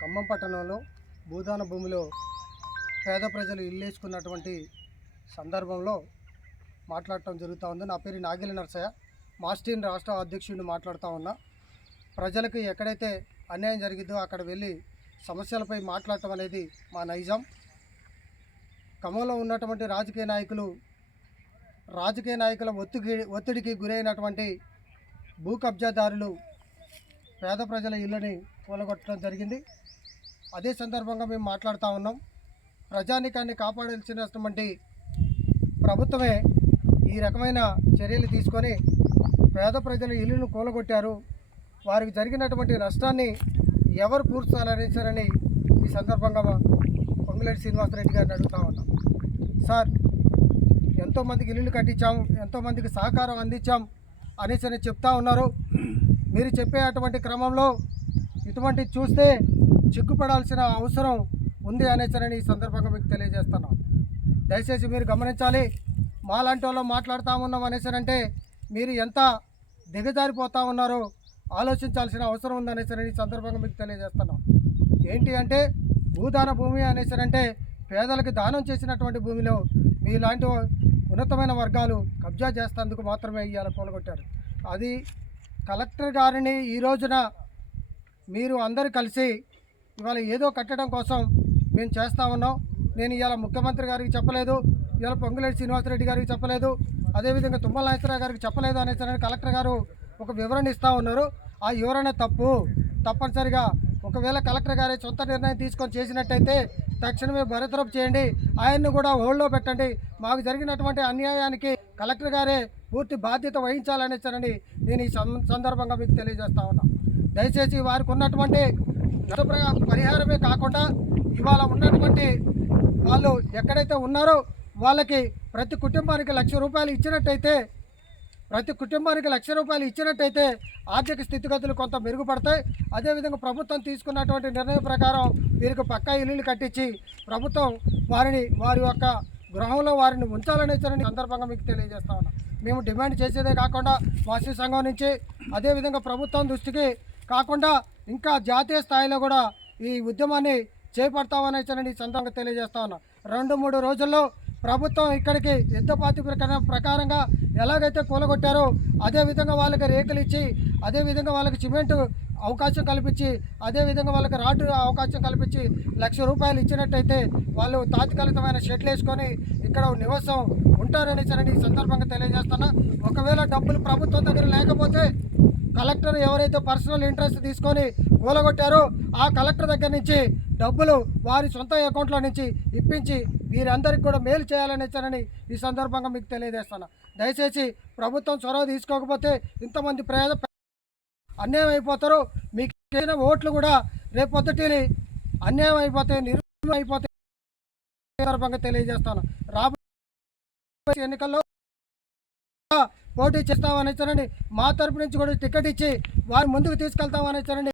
ఖమ్మం పట్టణంలో భూదాన భూమిలో పేద ప్రజలు ఇల్లు వేసుకున్నటువంటి సందర్భంలో మాట్లాడటం జరుగుతూ ఉంది. నా పేరు నాగిలి నరసయ్య, మాస్టీన్ రాష్ట్ర అధ్యక్షుడిని మాట్లాడుతూ ఉన్నా. ప్రజలకు ఎక్కడైతే అన్యాయం జరిగిద్దో అక్కడ వెళ్ళి సమస్యలపై మాట్లాడటం అనేది మా నైజం. ఖమ్మంలో ఉన్నటువంటి రాజకీయ నాయకుల ఒత్తిడికి గురైనటువంటి భూ కబ్జాదారులు పేద ప్రజల ఇళ్ళని కూలగొట్టడం జరిగింది. అదే సందర్భంగా మేము మాట్లాడుతూ ఉన్నాం. ప్రజానీకాన్ని కాపాడాల్సినటువంటి ప్రభుత్వమే ఈ రకమైన చర్యలు తీసుకొని పేద ప్రజల ఇల్లును కూలగొట్టారు. వారికి జరిగినటువంటి నష్టాన్ని ఎవరు పూడ్చాలనేసారని ఈ సందర్భంగా పొంగులేటి శ్రీనివాసరెడ్డి గారిని అడుగుతూ ఉన్నాం. సార్, ఎంతోమందికి ఇల్లులు కట్టించాం, ఎంతోమందికి సహకారం అందించాం అనేసి చెప్తా ఉన్నారు. మీరు చెప్పే అటువంటి క్రమంలో ఇటువంటి చూస్తే చిక్కుపడాల్సిన అవసరం ఉంది అనేసరని ఈ సందర్భంగా మీకు తెలియజేస్తున్నాం. దయచేసి మీరు గమనించాలి. మాలాంటి వాళ్ళు మాట్లాడుతూ ఉన్నాం అనేసరంటే మీరు ఎంత దిగజారిపోతూ ఉన్నారో ఆలోచించాల్సిన అవసరం ఉందనేసరని ఈ సందర్భంగా మీకు తెలియజేస్తున్నాం. ఏంటి అంటే భూదాన భూమి అనేసరంటే పేదలకు దానం చేసినటువంటి భూమిలో మీలాంటి ఉన్నతమైన వర్గాలు కబ్జా చేసేందుకు మాత్రమే ఇవాళ కూలగొట్టారు. అది కలెక్టర్ గారిని ఈ రోజున మీరు అందరూ కలిసి ఇవాళ ఏదో కట్టడం కోసం మేము చేస్తూ ఉన్నాం. నేను ఇవాళ ముఖ్యమంత్రి గారికి చెప్పలేదు, ఇవాళ పొంగులేటి శ్రీనివాసరెడ్డి గారికి చెప్పలేదు, అదేవిధంగా తుమ్మల నాగేశ్వరరావు గారికి చెప్పలేదు అనేసి కలెక్టర్ గారు ఒక వివరణ ఇస్తూ ఉన్నారు. ఆ వివరణ తప్పనిసరిగా ఒకవేళ కలెక్టర్ గారి సొంత నిర్ణయం తీసుకొని చేసినట్టయితే తక్షణమే బరతరపు చేయండి, ఆయన్ని కూడా హోల్డ్లో పెట్టండి. మాకు జరిగినటువంటి అన్యాయానికి కలెక్టర్ గారే పూర్తి బాధ్యత వహించాలనేసరని నేను ఈ సందర్భంగా మీకు తెలియజేస్తా ఉన్నా. దయచేసి వారికి ఉన్నటువంటి పరిహారమే కాకుండా ఇవాళ ఉన్నటువంటి వాళ్ళు ఎక్కడైతే ఉన్నారో వాళ్ళకి ప్రతి కుటుంబానికి ₹1,00,000 ఇచ్చినట్టయితే ఆర్థిక స్థితిగతులు కొంత మెరుగుపడతాయి. అదేవిధంగా ప్రభుత్వం తీసుకున్నటువంటి నిర్ణయం ప్రకారం వీరికి పక్కా ఇల్లులు కట్టించి ప్రభుత్వం వారి యొక్క గృహంలో వారిని ఉంచాలనే సందర్భంగా మీకు తెలియజేస్తా ఉన్నాం. మేము డిమాండ్ చేసేదే కాకుండా వాసీ సంఘం నుంచి అదేవిధంగా ప్రభుత్వం దృష్టికి కాకుండా ఇంకా జాతీయ స్థాయిలో కూడా ఈ ఉద్యమాన్ని చేపడతామని ఈ సందర్భంగా తెలియజేస్తా ఉన్నాం. 2-3 రోజుల్లో ప్రభుత్వం ఇక్కడికి యుద్ధ ప్రకారంగా ఎలాగైతే కూలగొట్టారో అదేవిధంగా వాళ్ళకి రేకులు ఇచ్చి, అదేవిధంగా వాళ్ళకి సిమెంటు అవకాశం కల్పించి, అదేవిధంగా వాళ్ళకి రాడ్డు అవకాశం కల్పించి ₹1,00,000 ఇచ్చినట్టయితే వాళ్ళు తాత్కాలికమైన షెడ్లు వేసుకొని ఇక్కడ నివాసం ఉంటారని ఈ సందర్భంగా తెలియజేస్తున్నా. ఒకవేళ డబ్బులు ప్రభుత్వం దగ్గర లేకపోతే కలెక్టర్ ఎవరైతే పర్సనల్ ఇంట్రెస్ట్ తీసుకొని కూలగొట్టారో ఆ కలెక్టర్ దగ్గర నుంచి డబ్బులు వారి సొంత అకౌంట్లో నుంచి ఇప్పించి వీరందరికీ కూడా మేలు చేయాలనేసారని ఈ సందర్భంగా మీకు తెలియజేస్తాను. దయచేసి ప్రభుత్వం చొరవ తీసుకోకపోతే ఇంతమంది అన్యాయం అయిపోతారు. మీకు ఇచ్చిన ఓట్లు కూడా రేపొద్దుటి అన్యాయం అయిపోతే నిర్మూలన అయిపోతే సందర్భంగా తెలియజేస్తాను. రాబోయే ఎన్నికల్లో పోటీ చేస్తామనేసారని మా తరపు నుంచి కూడా టికెట్ ఇచ్చి వారి ముందుకు తీసుకెళ్తామనేసారని